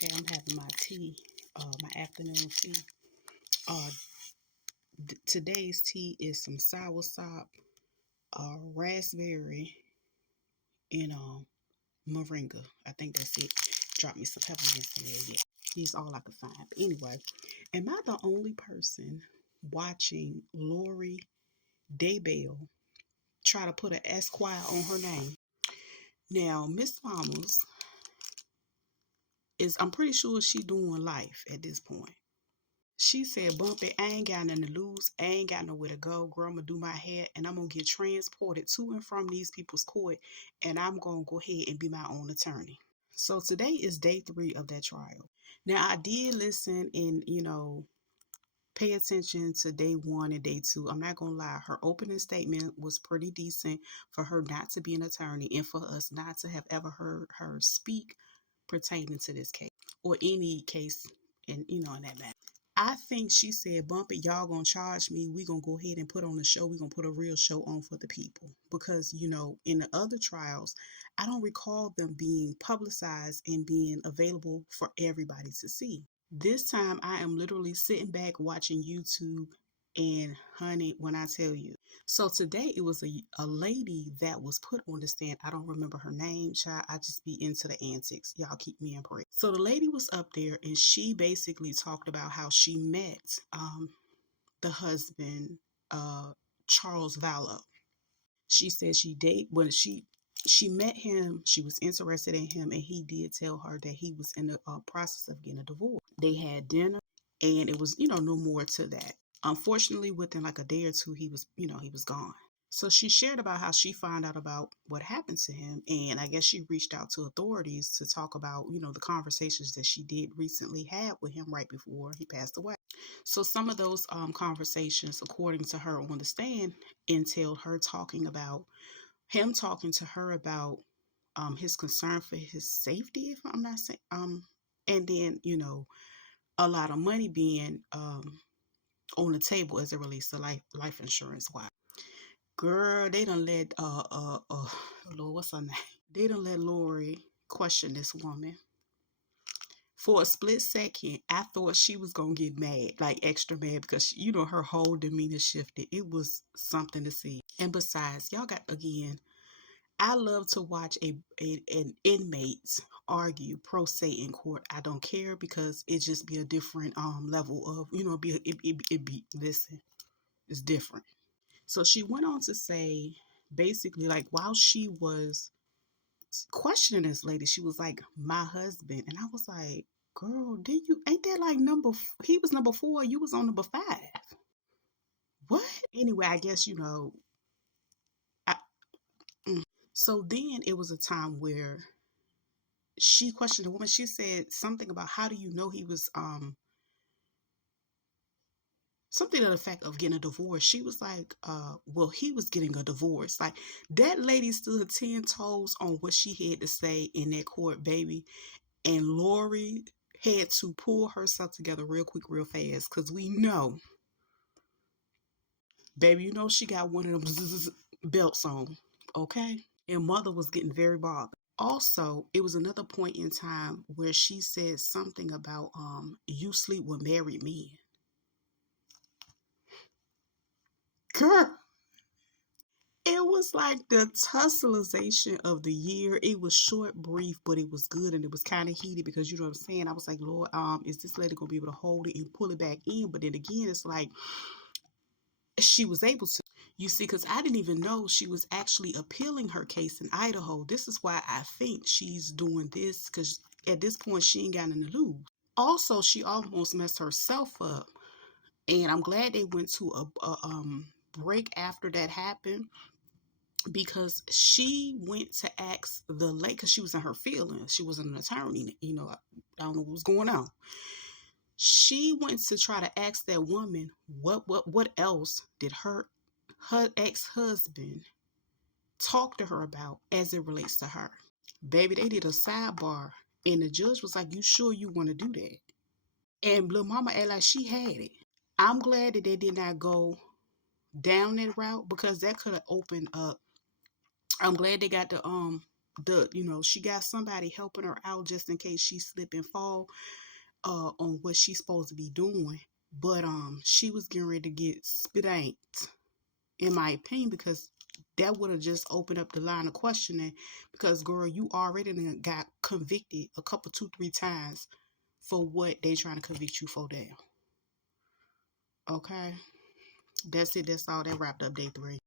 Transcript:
Okay, I'm having my tea, my afternoon tea. Uh, Today's tea is some soursop, raspberry, and moringa. I think that's it. Drop me some peppermints in there. Yeah, these all I could find. But anyway, am I the only person watching Lori Daybell try to put an Esquire on her name? Now, Miss Mamas I'm pretty sure she doing life at this point. She said, Bumpy, I ain't got nothing to lose. I ain't got nowhere to go. Girl, I'm going to do my hair and I'm going to get transported to and from these people's court. And I'm going to go ahead and be my own attorney. So today is day 3 of that trial. Now, I did listen and, pay attention to day 1 and day 2. I'm not going to lie. Her opening statement was pretty decent for her not to be an attorney and for us not to have ever heard her speak pertaining to this case or any case in that matter. I think she said, Bumpy, y'all gonna charge me. We gonna go ahead and put on a show. We gonna put a real show on for the people. Because, in the other trials, I don't recall them being publicized and being available for everybody to see. This time I am literally sitting back watching YouTube, and honey, when I tell you. So today it was a lady that was put on the stand. I don't remember her name, child. I just be into the antics. Y'all keep me in prayer. So the lady was up there and she basically talked about how she met the husband, Charles Vallow. She said she met him, she was interested in him, and he did tell her that he was in the process of getting a divorce. They had dinner, and it was, no more to that. Unfortunately, within like a day or two, he was gone. So she shared about how she found out about what happened to him, and I guess she reached out to authorities to talk about, the conversations that she did recently have with him right before he passed away. So some of those conversations, according to her on the stand, entailed him talking to her about his concern for his safety, if I'm not saying, and then, a lot of money being on the table as it relates to life insurance. Why? Girl, they done let Lord, what's her name? They done let Lori question this woman. For a split second, I thought she was gonna get mad, like extra mad, because her whole demeanor shifted. It was something to see. And besides, y'all got, again, I love to watch an inmates argue pro se in court. I don't care, because it just be a different level of, it be listen, it's different. So she went on to say, basically, like, while she was questioning this lady, she was like, my husband. And I was like, girl, ain't that like he was number 4, you was on number 5. What? Anyway, I guess, I, so then it was a time where she questioned the woman. She said something about, how do you know he was, something to the effect of getting a divorce. She was like, well, he was getting a divorce. Like, that lady stood 10 toes on what she had to say in that court, baby. And Lori had to pull herself together real quick, real fast, because we know, baby, she got one of them belts on, okay? And mother was getting very bothered. Also, it was another point in time where she said something about, you sleep with married men. Girl, it was like the tusslization of the year. It was short, brief, but it was good, and it was kind of heated, because you know what I'm saying. I was like, Lord, is this lady gonna be able to hold it and pull it back in? But then again, it's like she was able to. You see, because I didn't even know she was actually appealing her case in Idaho. This is why I think she's doing this, because at this point she ain't got nothing to lose. Also, she almost messed herself up, and I'm glad they went to a break after that happened, because she went to ask the lady, because she was in her feelings. She was an attorney, I don't know what was going on. She went to try to ask that woman what else did her ex-husband talk to her about as it relates to her. Baby, they did a sidebar, and the judge was like, you sure you want to do that? And little mama act like she had it. I'm glad that they did not go down that route, because that could have opened up. I'm glad they got she got somebody helping her out just in case she slip and fall on what she's supposed to be doing. But she was getting ready to get spanked, in my opinion, because that would have just opened up the line of questioning. Because girl, you already got convicted a couple, 2-3 times for what they trying to convict you for now. Okay, that's it. That's all. That wrapped up day 3.